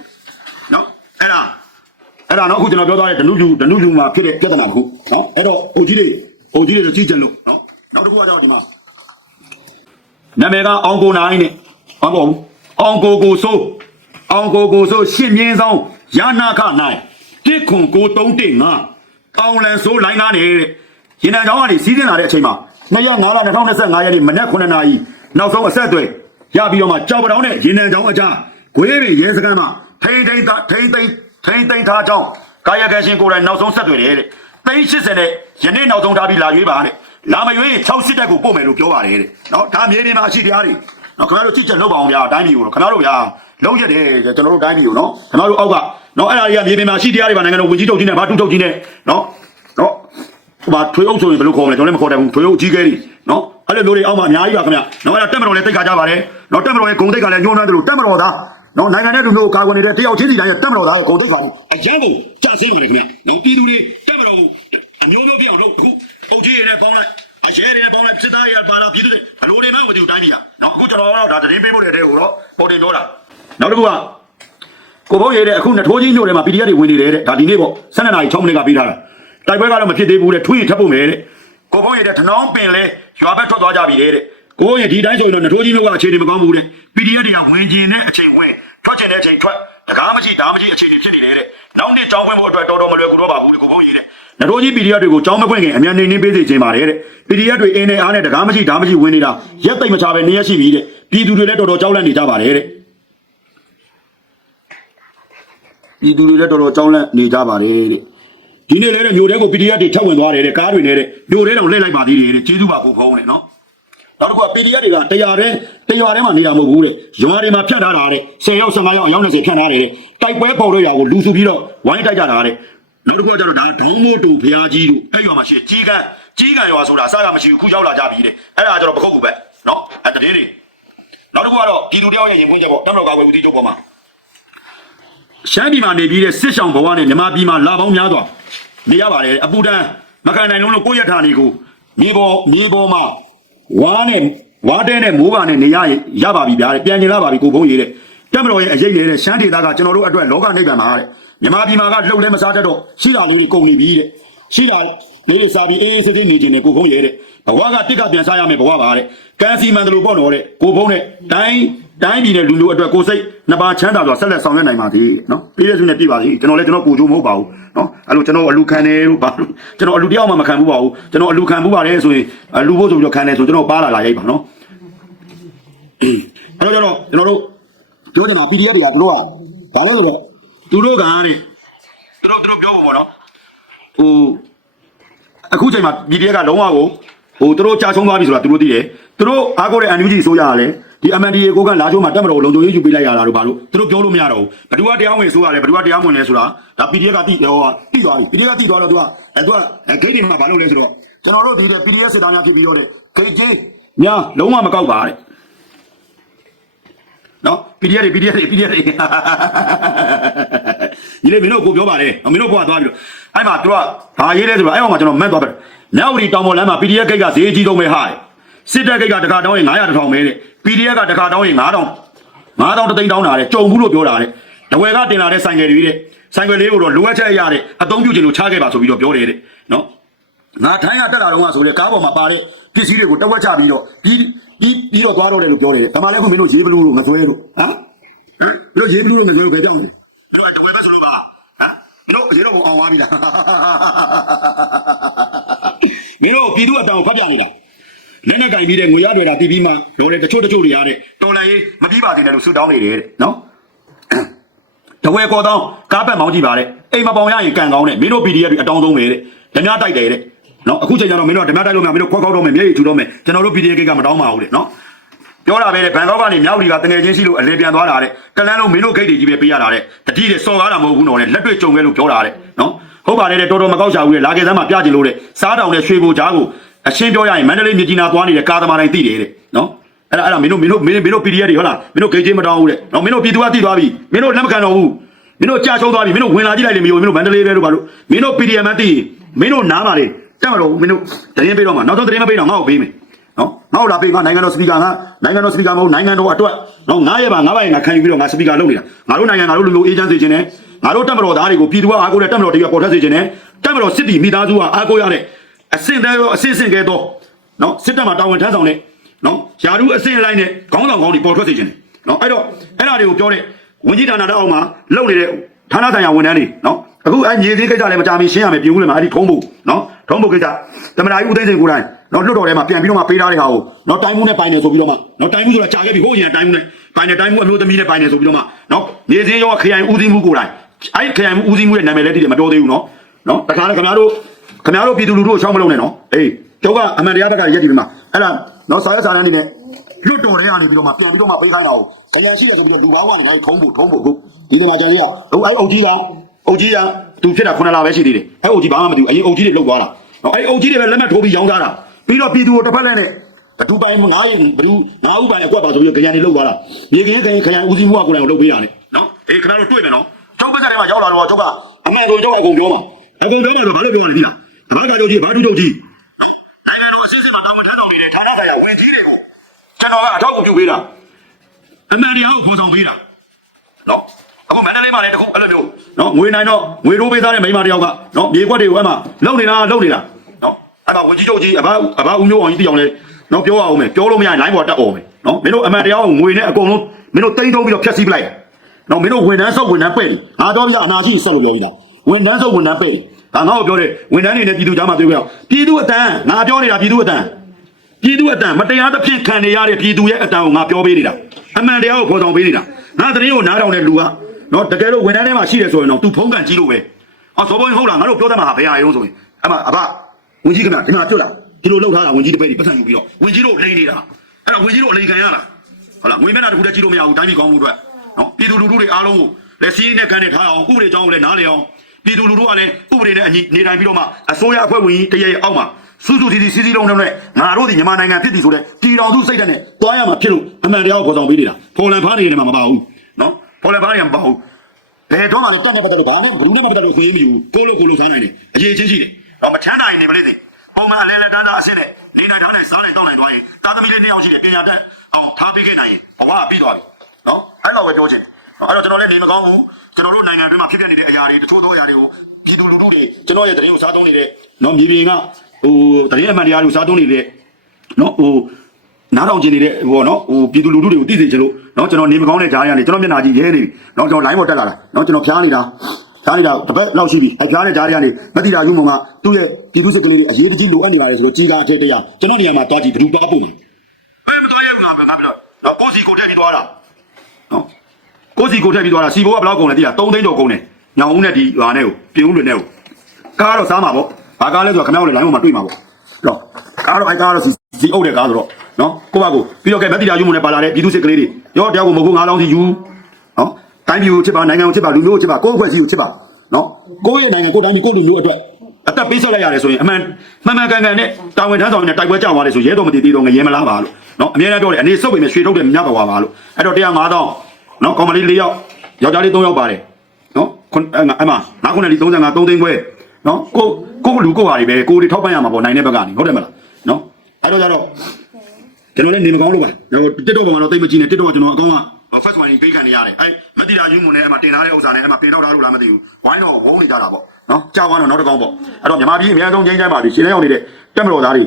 Speaker 2: နော်အဲ့ဒါအဲ့ဒါနော်အခုကျွန်တော်ပြောသွားတဲ့ဒနုဂျူဒနုဂျူမှာဖြစ်တဲ့ပြဿနာတစ်ခုနော်အဲ့တော့အုတ်ကြီးတွေအုတ်ကြီးတွေကြီးကြလို့နော်နောက်တစ်ခုကတော့ဒီမှာနာမည်ကအောင်ကိုနိုင်နဲ့ဘာပေါ့ဘူး အောင်ကိုကိုစိုးအောင်ကိုကိုစိုးရှင့်မြင်းဆောင်ရနာခနိုင်တစ်ခွန်ကို315အောင်လန်စိုးလိုင်းကားနေတဲ့ရင်နံချောင်းကနေစီးတင်လာတဲ့အချိန်မှာ2ရက်9လ2025ရက်နေ့မနက်9နာရီနောက်ဆုံးအဆက်အသွယ်ရပြီးတော့မှကြောက်ပတောင်းနဲ့ရင်နံချောင်းအကြားဂွေးတွေရဲစခန်းမှာထိန်ထိန်ထိန်ထိန်ထိန်ထိန်ထားကြောင်းကာယကံရှင်ကိုယ်တိုင်နောက်ဆုံးဆက်သွယ်တယ်တဲ့သိန်း80နဲ့ယနေ့နောက်ဆုံးထားပြီးလာရွေးပါတဲ့လာမရွေး6စစ်တက်ကိုပို့မယ်လို့ပြောပါတယ်တဲ့နော်ဒါမြေပြင်မှာအရှိတရားတွေ နော်ခင်ဗျားတို့ကြည့်ချက်လုပ်ပါအောင်ဗျာအတိုင်းပြည်ကိုခင်ဗျားတို့ဗျာလုံးရက်တယ်ကျွန်တော်တို့အတိုင်းပြည်ကိုနော်ခင်ဗျားတို့အောက်ကနော်အဲ့ဒါတွေကမြေပြင်မှာအရှိတရားတွေပါနိုင်ငံတော်ဝင်ကြီးထုတ်ကြီးနဲ့ဘာတူထုတ်ကြီးနဲ့နော်နော်ဟိုမှာထွေအုပ်ဆိုရင်ဘယ်လိုခေါ်မလဲကျွန်တော်လည်းမခေါ်တယ်ဘူးထွေအုပ်ကြီးကဲတွေနော်အဲ့လိုမျိုးတွေအောက်မှာအများကြီးပါခင်ဗျာနော်အဲ့ဒါတက်မတော်လည်းတိတ်ခါကြပါတယ်နော်တက်မတော်ရဲ့ဂုံတိတ်ကလည်းညှိုးနှမ်းတယ်လို့တက်မတော်သားနော်နိုင်ငံတဲ့လူမျိုးကိုကာကွယ်နေတဲ့တယောက်ချင်းစီတိုင်းရဲ့တက်မတော်သားရဲ့ဂုံတိတ်ကလည်းအရန်ကိုကြာဆင်းပါတယ်ခင်ဗျာနော်ပြည်သူတွေတက်မတော်ကိုအမျိုးမျိုးပြအောင်လုပ်အခုအုပ်ကြီးရတဲ့ပေါင်းလိုက် အရဲတွေပေါင်းလိုက်စစ်သားရပါလာပြည်သူတွေဘလို့တွေမှမသိဘူးတိုင်းပြည်ကနော်အခုကျွန်တော်ကတော့ဒါသတင်းပေးဖို့တဲ့တဲ့ကိုတော့ပေါ်တင်ပြောတာနောက်တစ်ခုကကိုဘုံရဲတဲ့အခုနထိုးကြီးမြို့ထဲမှာ PDF တွေဝင်နေတယ်တဲ့ဒါဒီနေ့ပေါ့12နာရီ6မိနစ်ကပြီးထားတာတိုက်ပွဲကတော့မဖြစ်သေးဘူးတဲ့ထွေးထပ်ဖို့မယ်တဲ့ကိုဘုံရဲတဲ့ထနောင်းပင်လဲရွာဘက်ထွက်သွားကြပြီတဲ့ကိုဘုံရဲဒီတိုင်းဆိုရင်တော့နထိုးကြီးမြို့ကအခြေအနေမကောင်းဘူးတဲ့ PDF တွေကဝင်ကျင်တဲ့အချိန်ဝင်ထွက်ကျင်တဲ့အချိန်ထွက်တကားမရှိဓာမရှိအခြေအနေဖြစ်နေတယ်တဲ့နောက်နေ့ကြောင်းပွင့်ဖို့အတွက်တော်တော်မလွယ်ကူတော့ပါဘူးကိုဘုံရဲတဲ့ နထိုးကြီး PDF တွေကိုကြောင်းမပွင့်ခင်အမြန်နေနေပေးစေချင်ပါတယ်တဲ့ PDF တွေအင်းနဲ့အားနဲ့တကားမရှိဓာမရှိဝင်နေတာရက်သိမ့်မချပဲနေရရှိပြီတဲ့ပြည်သူတွေလည်းတော်တော်ကြောက်လန့်နေကြပါတယ်တဲ့ပြည်သူတွေလည်းတော်တော်ကြောင်းလန့်နေကြပါတယ်တဲ့ဒီနေ့လည်းတဲ့မြို့ထဲကို PDF တွေထပ်ဝင်သွားတယ်တဲ့ကားတွေနဲ့တဲ့မြို့ထဲတောင်လှည့်လိုက်ပါသေးတယ်တဲ့ကျေးဇူးပါကိုဖုံးတဲ့နော်နောက်တစ်ခုက PDF တွေကတရားတဲ့တရားထဲမှာနေတာမဟုတ်ဘူးတဲ့ရွာတွေမှာဖြတ်ထားတာတဲ့10ရောက်15ရောက်အယောက်20ဖြတ်ထားတယ်တဲ့တိုက်ပွဲပေါ်တော့ရွာကိုလူစုပြီးတော့ဝိုင်းတိုက်ကြတာတဲ့ နောက်တစ်ခုကကျတော့ဒါဒေါင်းမို့တူဖျားကြီးတို့အဲ့ရွာမှာရှိတယ်ကြီးကန်းကြီးကန်းရွာဆိုတာစကားမရှိဘူးခုရောက်လာကြပြီတဲ့အဲ့ဒါကကျတော့ပခုတ်ကူပဲနော်အဲ့တည်းတွေနောက်တစ်ခုကတော့ပြည်သူတယောက်ရဲ့ရင်ခွင့်ချက်ပေါ့တမတော်ကာဝယ်ဦးတီးချုပ်ပေါ်မှာရှမ်းပြည်မှာနေပြီးတဲ့စစ်ဆောင်ဘဝနဲ့မြန်မာပြည်မှာလာပေါင်းများစွာနေရပါတယ်အပူတန်းမကန်နိုင်လုံးလို့ကိုယ့်ရထာနေကိုမြေပေါ်မြေပေါ်မှာဝါနဲ့ဝါတဲနဲ့မိုးပါနဲ့နေရရင်ရပါပြီဗျာတဲ့ပြန်ကျင်လာပါပြီကိုဘုန်းကြီးတဲ့တက်မတော်ရဲ့အရေးနေတဲ့ရှမ်းဒေသကကျွန်တော်တို့အတွက်လောကနိဗ္ဗာန်မှာတဲ့ မြန်မာပြည်မှာကလှုပ်လဲမစားတတ်တော့ရှိတာလေးတွေကုန်နေပြီတဲ့ရှိတာလေးတွေစားပြီးအေးအေးဆေးဆေးနေခြင်းနဲ့ကိုဘုန်းကြီးတဲ့ဘဝကတစ်ကပြန်စားရမယ်ဘဝပါတဲ့ကံစီမန်တယ်လို့ပေါ့နော်တဲ့ကိုဘုန်းနဲ့တိုင်းတိုင်းပြည်နဲ့လူလူအတွက်ကိုစိတ်နှစ်ပါးချမ်းသာစွာဆက်လက်ဆောင်ရွက်နိုင်ပါသေးနော်ပြည့်ရစုနဲ့ပြည့်ပါသေးကျွန်တော်လည်းကျွန်တော်ကိုချိုးမဟုတ်ပါဘူးနော်အဲ့လိုကျွန်တော်အလူခံတယ်လို့ပါလို့ကျွန်တော်အလူတယောက်မှမခံဘူးပါဘူးကျွန်တော်အလူခံဘူးပါတယ်ဆိုရင်အလူဖို့ဆိုပြီးတော့ခံတယ်ဆိုကျွန်တော်ပါလာလာရိုက်ပါနော်အဲ့တော့ကျွန်တော်တို့ပြောကြတော့ PDF တွေကသူတို့ကဘာလို့လဲဆိုတော့ သူတို့ကတဲ့သူတို့သူတို့ပြောဖို့ပေါ့နော်ဟိုအခုချိန်မှာ PDF ကလုံးဝကိုဟိုသူတို့ကြာဆုံးသွားပြီဆိုတာသူတို့သိတယ်သူတို့အားကိုးတဲ့ NUG ဆိုရရတယ်ဒီ MNDA ကိုကလာချိုးမှာတက်မတော်လုံခြုံရေးယူပေးလိုက်ရတာတို့ဘာလို့သူတို့ပြောလို့မရတော့ဘူးဘယ်သူကတရားဝင်ဆိုရတယ်ဘယ်သူကတရားဝင်လဲဆိုတာဒါ PDF ကတိဟိုတိသွားပြီ PDF ကတိသွားတော့သူကအဲသူကဂိတ်တွေမှာဘာလို့လဲဆိုတော့ကျွန်တော်တို့ဒီတဲ့ PDF စစ်သားများဖြစ်ပြီးတော့တဲ့ဂိတ်ကြီးညာလုံးဝမကောက်ပါတဲ့ နော် PDF တွေ PDF တွေ PDF တွေညီလေးမင်းတို့ကိုပြောပါလေမင်းတို့ဘွားသွားပြီးတော့အဲ့မှာသူကဘာရေးလဲဆိုတော့အဲ့ဟောမှာကျွန်တော်မက်သွားပြီမြောက်ဝတီတောင်ပေါ်လမ်းမှာ PDF ဂိတ်ကဈေးအကြီးဆုံးပဲဟာတယ်စစ်တပ်ဂိတ်ကတခါတောင်းရင်900တစ်ထောင်ပဲတဲ့ PDF ကတခါတောင်းရင်9000 9000တသိန်းတောင်းတာတဲ့ကြုံဘူးလို့ပြောတာတဲ့တဝယ်ကတင်လာတဲ့ဆိုင်ကယ်တွေတဲ့ဆိုင်ကယ်လေးကိုတော့လိုအပ်ချက်ရတဲ့အသုံးပြုခြင်းလို့ချခဲ့ပါဆိုပြီးတော့ပြောတယ်တဲ့နော်ငါထိုင်းကတက်လာတော့ကဆိုလေကားပေါ်မှာပါတဲ့ပစ္စည်းတွေကိုတဝက်ချပြီးတော့ပြီး ပြီးပြီးတော့သွားတော့တယ်လို့ပြောတယ်ဒါမှလည်းခုမင်းတို့ရေးဘလူးလို့မစွဲလို့ဟမ်ဟမ်မင်းတို့ရေးဘလူးလို့မစွဲလို့ပဲပြောင်းတယ်မင်းတို့တဝယ်ပဲဆိုလို့ပါဟမ်မင်းတို့ရေးတော့အောင်သွားပြီလားမင်းတို့ပြည်သူအတောင်ဖတ်ပြနေတာလက်နဲ့ကင်ပြီးတဲ့ငွေရတွေတာတီးပြီးမှလိုတယ်တချို့တချို့တွေရတဲ့တော်လန်ရေးမပြီးပါသေးနဲ့လို့ဆူတောင်းနေတယ်တဲ့နော်တဝဲကောတောင်းကားပတ်မောင်းကြည့်ပါတဲ့အိမ်မပေါင်ရရင်ကန်ကောင်းတဲ့မင်းတို့ PDF တွေအတောင်းဆုံးပဲတဲ့ဓမြတိုက်တယ်တဲ့ နော်အခုချိန်ကျတော့မင်းတို့ဓမြတိုက်လို့မရမင်းတို့ခွက်ခောက်တော့မယ်မျက်ရည်ထူတော့မယ်ကျွန်တော်တို့ PDF ကမတောင်းပါဘူးတဲ့နော်ပြောတာပဲတဲ့ဘန်ကောက်ကနေမြောက်လီကတငယ်ချင်းရှိလို့အလေပြန်သွားတာတဲ့ကလန်းလုံးမင်းတို့ဂိတ်တွေကြီးပဲပေးရတာတဲ့တတိတဲ့စော်ကားတာမဟုတ်ဘူးနော်တဲ့လက်တွေ့ကြုံခဲ့လို့ပြောတာတဲ့နော်ဟုတ်ပါတယ်တဲ့တော်တော်မကောက်ချဘူးတဲ့လာကေစမ်းမှာပြကြည့်လို့တဲ့စားတောင်နဲ့ရွှေဘိုကြားကိုအရှင်းပြောရရင်မန္တလေးမြကြီးနာသွားနေတဲ့ကာသမာတိုင်းသိတယ်တဲ့နော်အဲ့ဒါအဲ့ဒါမင်းတို့မင်းတို့မင်းမင်းတို့ PDF တွေဟုတ်လားမင်းတို့ဂိတ်ချင်းမတောင်းဘူးတဲ့နော်မင်းတို့ပြည်သူကသိသွားပြီမင်းတို့လက်မခံတော့ဘူးမင်းတို့ကြာချုံးသွားပြီမင်းတို့ဝင်လာကြည့်လိုက်လေမယုံမင်းတို့မန္တလေးပဲတို့ဘာလို့မင်းတို့ PDF မသိရင်မင်းတို့နားပါလေ တက်မလို့မင်းတို့တရင်ပေးတော့မှာနောက်ဆုံးတရင်မပေးတော့ငါ့ကိုပေးမယ်နော်ငါ့ကိုလာပေးငါနိုင်ငံတော်စပီကာကနိုင်ငံတော်စပီကာမဟုတ်နိုင်ငံတော်အတွက်နော်ငါရဲ့ပါငါပါရင်ငါခံယူပြီးတော့ငါစပီကာလုပ်နေတာငါတို့နိုင်ငံငါတို့လူမျိုးအေဂျင့်စီခြင်းနဲ့ငါတို့တက်မတော်သားတွေကိုပြည်သူကအားကိုးတဲ့တက်မတော်တွေကပေါ်ထွက်စေခြင်းနဲ့တက်မတော်စစ်တီမိသားစုကအားကိုးရတဲ့အဆင့်တဲရောအဆင့်ဆင့်ကဲတော့နော်စစ်တပ်မှာတာဝန်ထမ်းဆောင်တဲ့နော်ယာရုအဆင့်လိုက်နဲ့ခေါင်းဆောင်ကောင်းတွေပေါ်ထွက်စေခြင်းနဲ့နော်အဲ့တော့အဲ့ဒါတွေကိုပြောတဲ့ဝန်ကြီးဌာနတောက်မှာလုပ်နေတဲ့ဌာနဆိုင်ရာဝန်ထမ်းတွေနော်အခုအဲညီသေးကိစ္စလည်းမကြမီရှင်းရမယ်ပြင်ဦးလည်းမှာအဲ့ဒီထုံးဖို့နော် ထုံးဖို့ကိစ္စသမဏာကြီးဦးသိန်းစိန်ကိုယ်တိုင်နော်လွတ်တော်ထဲမှာပြန်ပြီးတော့မှပေးထားတဲ့ဟာကိုနော်တိုင်းမှုနဲ့ပိုင်နေဆိုပြီးတော့မှနော်တိုင်းမှုဆိုတာကြာခဲ့ပြီဟိုအရင်တိုင်းမှုနဲ့ပိုင်နေတိုင်းမှုအမျိုးသမီးနဲ့ပိုင်နေဆိုပြီးတော့မှနော်နေစင်းရောခရိုင်ဦးစီးမှုကိုယ်တိုင်အဲ့ဒီခရိုင်ဦးစီးမှုရဲ့နာမည်လည်းတည်တယ်မတော်သေးဘူးနော်နော်တခါလေခင်ဗျားတို့ခင်ဗျားတို့ပြည်သူလူထုကိုရှောင်းမလုံးနဲ့နော်အေးကျောက်ကအမှန်တရားဘက်ကရက်တည်ပြီမှာအဲ့ဒါနော်စာရွက်စာတမ်းအနေနဲ့လွတ်တော်ထဲကနေပြီးတော့မှပြန်ပြီးတော့မှပေးခိုင်းတာကိုခရိုင်ရှိတယ်ဆိုပြီးတော့လူပေါင်းကနေတော့ထုံးဖို့ထုံးဖို့ခုဒီကမှာကြံရဟိုအဲ့အုတ်ကြီးကအုတ်ကြီးက သူဖြစ်တာ9လပဲရှိသေးတယ်အဲ့အုတ်ကြီးဘာမှမသိဘူးအရင်အုတ်ကြီးတွေလုတ်သွားတာနော်အဲ့အုတ်ကြီးတွေပဲလက်မှတ်ထိုးပြီးရောင်းသားတာပြီးတော့ပြည်သူကိုတစ်ဖက်လက်နဲ့ဘဒူပိုင်းငါးရင်ဘဒူငါးဥပိုင်းအကွက်ပါဆိုပြီးခရိုင်တွေလုတ်သွားတာမြေကင်းခရိုင်ခရိုင်ဦးစီးမှုကကိုယ်တိုင်ကိုလုတ်ပေးတာနဲ့နော်အေးခဏတော့တွေ့မယ်နော်ကျောက်ပတ်ကထဲမှာရောက်လာတော့ကျောက်ကအမှန်ဆိုကျောက်အကုန်ပြောမှာအကုန်ပြောမှာတော့ဘာလို့ပြောရလဲဒီလားဘာကကြောက်ကြီးဘာတူတုတ်ကြီးနိုင်ငံတော်အစစ်စစ်မှာတောင်းမထမ်းဆောင်နေတဲ့ဌာနဆိုင်ရာဝင်ကြီးတွေကိုကျွန်တော်ကအထောက်အကူပြုပေးတာအမှန်တရားကိုဖော်ဆောင်ပေးတာနော် အခုမန္တလေးမှာလည်းတခုအဲ့လိုမျိုးနော်ငွေနိုင်တော့ငွေရိုးပေးသားတဲ့မိန်းမတယောက်ကနော်မြေခွက်တွေကိုအဲ့မှာလုံနေတာလုံနေတာနော်အဲ့မှာဝင်ကြီးချုပ်ကြီးအဘအဘဦးမျိုးအောင်ကြီးတယောက်လဲနော်ပြောရအောင်မယ်ပြောလို့မရရင် line ပေါ်တက်အောင်မယ်နော်မင်းတို့အမှန်တရားကိုငွေနဲ့အကုန်လုံးမင်းတို့တိမ့်သုံးပြီးတော့ဖျက်ဆီးပလိုက်နော်မင်းတို့ဝန်ထမ်းဆုပ်ဝန်ထမ်းပဲ့တယ်ငါတော့ပြအနာရှိဆက်လို့ပြောပြီးသားဝန်ထမ်းဆုပ်ဝန်ထမ်းပဲ့တယ်ဒါငါ့ကိုပြောတယ်ဝန်ထမ်းတွေနဲ့ပြည်သူကြားမှာပြောပြအောင်ပြည်သူအတန်းငါပြောနေတာပြည်သူအတန်းပြည်သူအတန်းမတရားသဖြင့်ခံနေရတဲ့ပြည်သူရဲ့အတန်းကိုငါပြောပေးနေတာအမှန်တရားကိုဖော်ဆောင်ပေးနေတာငါသတင်းကိုနားထောင်တဲ့လူက နော်တကယ်လို့ဝန်ထမ်းထဲမှာရှိတယ်ဆိုရင်တော့ तू ဖုံးကန်ကြီးလို့ပဲအော်စောဘုန်းကြီးဟုတ်လားငါတို့ပြောတတ်မှာဟာဘယ်ဟာရုံးဆိုရင်အမအဘဝင်ကြီးကမဒီမှာပြုတ်လာဒီလိုလောက်ထားတာဝင်ကြီးတပည့်တွေပတ်စံယူပြီးတော့ဝင်ကြီးတို့လိန်နေတာအဲ့တော့ဝင်ကြီးတို့အလိန်ခံရတာဟုတ်လားငွေမျက်နှာတစ်ခုတည်းကြီးလို့မရဘူးတိုင်းပြည်ကောင်းမှုအတွက်နော်ပြည်သူလူထုတွေအားလုံးကိုလက်စည်းနဲ့ကန်နဲ့ထားအောင်ဥပဒေကြောင်းကိုလည်းနားလည်အောင်ပြည်သူလူထုကလည်းဥပဒေနဲ့အညီနေတိုင်းပြီးတော့မှအစိုးရအဖွဲ့ဝင်ကြီးတရရဲ့အောက်မှာစုစုစီစီစီစီလုံးလုံးနဲ့ငါတို့ဒီမြန်မာနိုင်ငံဖြစ်တည်ဆိုတဲ့ပြည်တော်သူစိတ်ဓာတ်နဲ့တွားရမှာဖြစ်လို့အမှန်တရားကိုပေါ်ဆောင်ပေးနေတာဖော်လန်ဖားနေတယ်မှာမပါဘူးနော် ဖော်လန်ဖားနေမှာမပါဘူးဘယ်တော့မှလည်းတက်နေပတ်သက်လို့ဘာနဲ့ဘလူးနဲ့ပတ်သက်လို့ခွင့်မယူကိုလို့ကိုလို့စားနိုင်တယ်အရေးချင်းရှိတယ်တော့မချမ်းနိုင်နေမလေးသိပုံမှန်အလဲလဲတန်းတာအဆင့်နဲ့နေနိုင်ထားနိုင်စားနိုင်တောင်းနိုင်သွားရင်တာသမီလေးနှစ်ယောက်ရှိတယ်ပညာတတ်အောင်ထားပြီးခဲ့နိုင်ရင်ဘဝကပြီးသွားပြီနော်အဲ့လိုပဲပြောချင်အဲ့တော့ကျွန်တော်လည်းနေမကောင်းဘူးကျွန်တော်တို့နိုင်ငံအတွင်းမှာဖြစ်ပျက်နေတဲ့အရာတွေတချို့သောအရာတွေကိုပြည်သူလူထုတွေကျွန်တော်ရဲ့တရင်ကိုစားသုံးနေတဲ့နော်မြေပြင်ကဟိုတရင်အမှန်တရားကိုစားသုံးနေတဲ့နော်ဟို နားထောင်ကျင်နေတဲ့ဟိုနော်ဟိုပြည်သူလူထုတွေကိုသိစေချင်လို့နော်ကျွန်တော်နေမကောင်းတဲ့ကြားရနေကျွန်တော်မျက်နှာကြီးရဲနေပြီနော်ကျွန်တော် line ပေါ်တက်လာတာနော်ကျွန်တော်ဖျားနေတာဖျားနေတာတစ်ပတ်လောက်ရှိပြီအဲဖျားတဲ့ကြားရနေမတိတာယူမုံကသူ့ရဲ့ပြည်သူစစ်ကလေးတွေအရေးတကြီးလိုအပ်နေပါတယ်ဆိုတော့ကြီးကားအထက်တရားကျွန်တော်နေရာမှာတွားကြည့်ဘယ်သူတွားပုံလဲဘယ်မတွားရဘူးငါငါပြောနော်ကိုစီကိုထည့်ပြီးတွားတာနော်ကိုစီကိုထည့်ပြီးတွားတာစီဘိုးကဘယ်လောက်ကုန်လဲတိတာ3သိန်းကျော်ကုန်တယ်ညောင်ဦးနဲ့ဒီဟာနဲ့ကိုပြင်ဦးလွင်နဲ့ကိုကားတော့စားမှာပေါ့ဘာကားလဲဆိုတော့ခမောက်လေ line ပေါ်မှာတွေ့မှာပေါ့နော်ကားတော့အဲကားတော့စီစီအုပ်တဲ့ကားဆိုတော့ နော်ကိုပါကိုပြီးတော့ကဲမတိတာယူမုံနဲ့ပါလာတဲ့ပြည်သူစစ်ကလေးတွေရောတယောက်ကိုမဟုတ်ငါးလောင်းစီယူနော်တိုင်းပြည်ကိုချစ်ပါနိုင်ငံကိုချစ်ပါလူမျိုးကိုချစ်ပါကိုယ့်အဖွဲ့အစည်းကိုချစ်ပါနော်ကိုယ့်ရဲ့နိုင်ငံကိုယ်တိုင်းပြည်ကိုယ့်လူမျိုးအတွက်အသက်ပေးဆက်လိုက်ရတယ်ဆိုရင်အမှန်မှန်မှန်ကန်ကန်နဲ့တာဝန်ထမ်းဆောင်နေတဲ့တိုက်ပွဲကြောက်သွားတယ်ဆိုရဲတော်မတည်သေးတော့ငရဲမလားပါလို့နော်အများကြီးပြောတယ်အနေစုပ်ပေမဲ့ရွှေထုတ်တယ်မြတ်တော်ပါလို့အဲ့တော့တရား9000နော်ကောင်မလေး၄ယောက်ယောက်ျားလေး၃ယောက်ပါတယ်နော်ခွန်းအဲ့မှာအဲ့မှာငါးခုနဲ့ဒီ35 3သိန်းခွဲနော်ကိုကိုလူကိုဟာတွေပဲကိုတွေထောက်ပံ့ရမှာပေါ့နိုင်တဲ့ဘက်ကနေဟုတ်တယ်မလားနော်အဲ့တော့ကြတော့ ကျွန်တော်လည်းနေမကောင်းလို့ပါဟို TikTok ပေါ်မှာတော့သိမကြည့်နဲ့ TikTok ကကျွန်တော်အကောင့်က first one ကြီးပေးခံနေရတယ်အဲ့မတိတာယူမွန်နဲ့အဲ့မှာတင်ထားတဲ့ဥစ္စာနဲ့အဲ့မှာပင်တော့ထားလို့လားမသိဘူးဝိုင်းတော့ဝုန်းနေကြတာပေါ့နော်ကြောက်သွားတော့နောက်တစ်ကောင်းပေါ့အဲ့တော့မြန်မာပြည်အများဆုံးကျင်းကျင်းပါပြီရှင်လဲရောက်နေတဲ့တက်မတော်သားတွေ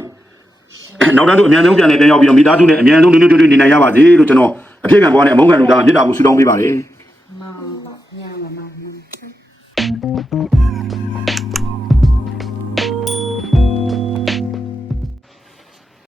Speaker 2: နောက်တန်းတို့အများဆုံးပြန်နေပြန်ရောက်ပြီးတော့မိသားစုနဲ့အများဆုံးတို့တို့တို့နေနိုင်ရပါစေလို့ကျွန်တော်အဖြစ်ကံဘွားနဲ့အမုန်းကံလူသားမေတ္တာကိုဆုတောင်းပေးပါတယ်